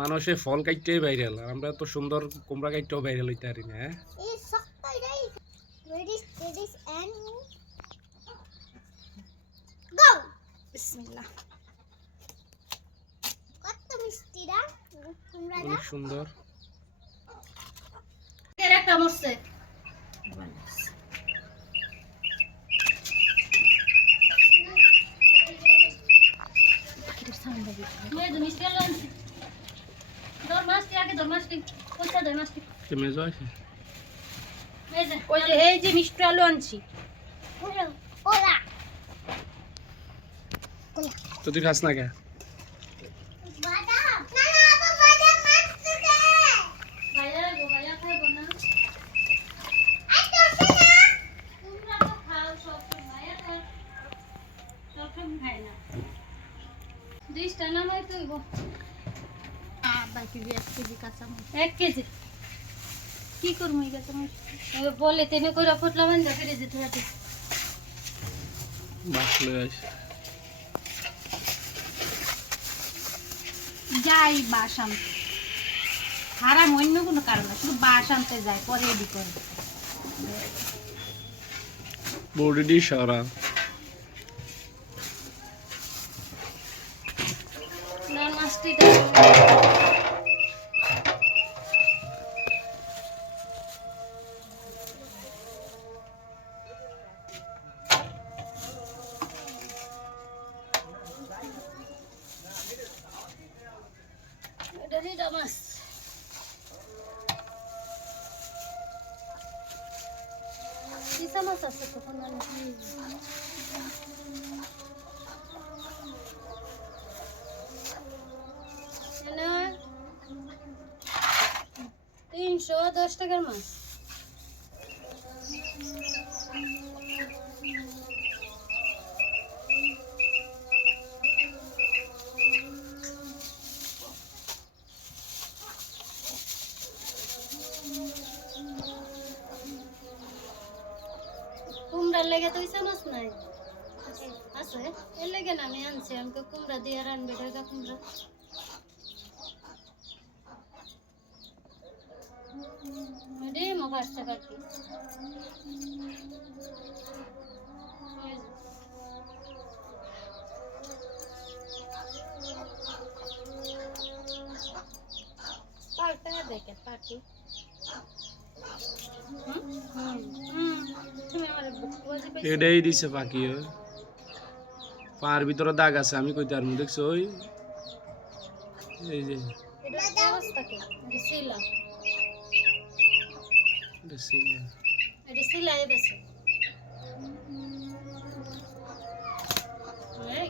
মানুষে ফল কাটতেই ভাইরাল, আর আমরা তো সুন্দর কুমড়া কাটতেও ভাইরাল হইতে পারি না। হ্যাঁ, বিসমিল্লাহ। অনেক সুন্দর। একটা মরছে। মেজো আছে, ওই যে এই যে মিষ্টি আলু আনছি। তো তুই খাস না কে? এক কেজি কি করবো বলে তেনে করে ফুটলাম ফিরে যেতে হবে। বাসলে আস যাই বাস আনতে, হারাম অন্য কোনো কারণ না, শুধু বাস আনতে যায় পরে এডি করে বড়ি সারা মাছটি। মাছ কিসা মাছ আছে তখন আমি 310 টাকার মাছ। কুমড়ার লেগে তো ইসা মাছ নাই আছে, এর লেগে না আমি আনছি। আমি তো কুমড়া দিয়ে রানবে ঢাকা কুমড়া। রে মো 5 টাকা কি পাল্টা দেখে পাটি। এটাই দিছে পাখি, পার ভিতরে দাগ আছে, আমি কইতে আর দেখছো ওই এই যে এটা অবস্থা কি দিছিলা দিছিলা এটা সিলাই বেছে এই